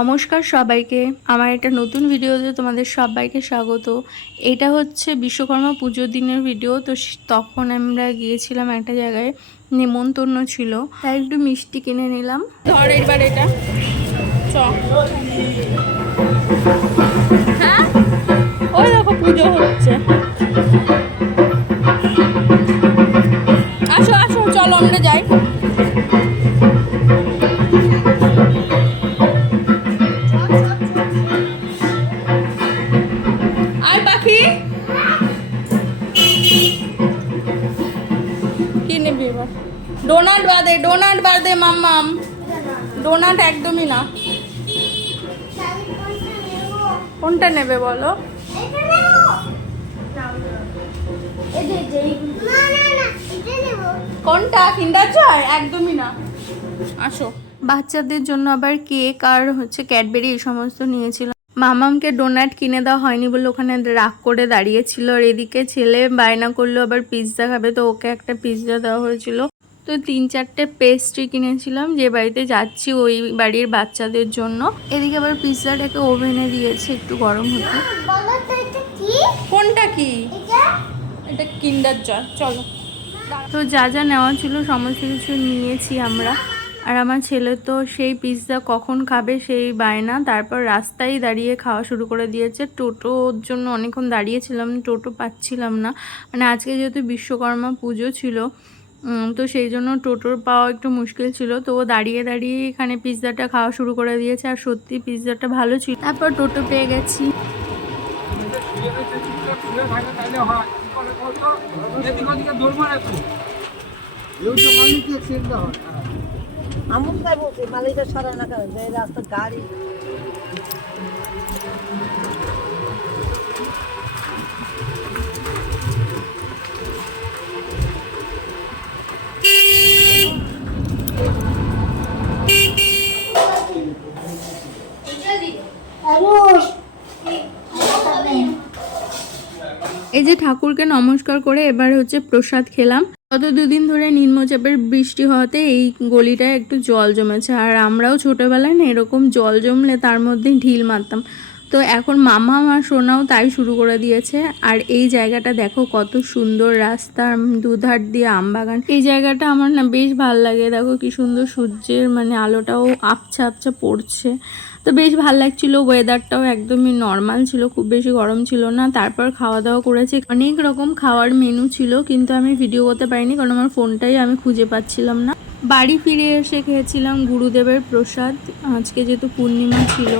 নমস্কার সবাইকে, আমার একটা নতুন ভিডিওতে তোমাদের সবাইকে স্বাগত। এটা হচ্ছে বিশ্বকর্মা পুজোর দিনের ভিডিও। তো তখন আমরা গিয়েছিলাম একটা জায়গায়, নেমন্তন্ন ছিল, তাই একটু মিষ্টি কিনে নিলাম। ধর এবার এটা চ, হ্যাঁ ওই দেখো পুজো হচ্ছে। আসো আসো, চলো আমরা যাই। আর পাখি কি নেবি এবার? ডোনাট বাদে মাম্মাম, ডোনাট একদমই না। কোনটা নেবে বলো? কোনটা? কিন্ডার জয়? একদমই না। আসো। বাচ্চাদের জন্য আবার কেক আর হচ্ছে ক্যাডবেরি এই সমস্ত নিয়েছিল। মামামকে ডোনাট কিনে দেওয়া হয়নি বলে ওখানে রাগ করে দাঁড়িয়েছিল। আর এদিকে ছেলে বায়না করলো আবার পিৎজা খাবে, তো ওকে একটা পিৎজা দেওয়া হয়েছিল। তো 3-4টে পেস্ট্রি কিনেছিলাম, যে বাড়িতে যাচ্ছি ওই বাড়ির বাচ্চাদের জন্য। এদিকে আবার পিৎজাটাকে ওভেনে দিয়েছে একটু গরম হতে। কোনটা কি? এটা কিন্ডার জয়। চলো। তো যা যা নেওয়া ছিল সমস্ত কিছু নিয়েছি আমরা। আর আমার ছেলে তো সেই পিৎজা কখন খাবে সেই বায়না, তারপর রাস্তায় দাঁড়িয়ে খাওয়া শুরু করে দিয়েছে। টোটোর জন্য অনেকক্ষণ দাঁড়িয়েছিলাম, টোটো পাচ্ছিলাম না। মানে আজকে যেহেতু বিশ্বকর্মা পুজো ছিল, তো সেই জন্য টোটোর পাওয়া একটু মুশকিল ছিল। তো ও দাঁড়িয়ে দাঁড়িয়ে এখানে পিৎজাটা খাওয়া শুরু করে দিয়েছে। আর সত্যি পিৎজাটা ভালো ছিল। তারপর টোটো পেয়ে গেছি। আমন তাই বলছি মালিকটা সরাই না কেন, যে রাস্তা গাড়ি এই যে ঠাকুরকে নমস্কার করে এবার হচ্ছে প্রসাদ খেলাম। গত 2 দিন ধরে নিম্নচাপের বৃষ্টি হওয়াতে এই গলিটায় একটু জল জমেছে। আর আমরাও ছোটোবেলায় না এরকম জল জমলে তার মধ্যে ঢিল মারতাম। তো এখন মামা আর সোনাও তাই শুরু করে দিয়েছে। আর এই জায়গাটা দেখো কত সুন্দর রাস্তা, দুধার দিয়ে আমবাগান। এই জায়গাটা আমার না বেশ ভালো লাগে। দেখো কি সুন্দর সূর্যের মানে আলোটাও আবছা আবছা পড়ছে। তো বেশ ভালো লাগছিল। ওয়েদারটাও একদমই নর্মাল ছিল, খুব বেশি গরম ছিল না। তারপর খাওয়া দাওয়া করেছি, অনেক রকম খাওয়ার মেনু ছিল, কিন্তু আমি ভিডিও করতে পারিনি কারণ আমার ফোনটাই আমি খুঁজে পাচ্ছিলাম না। বাড়ি ফিরে এসে খেয়েছিলাম গুরুদেবের প্রসাদ, আজকে যেহেতু পূর্ণিমা ছিল।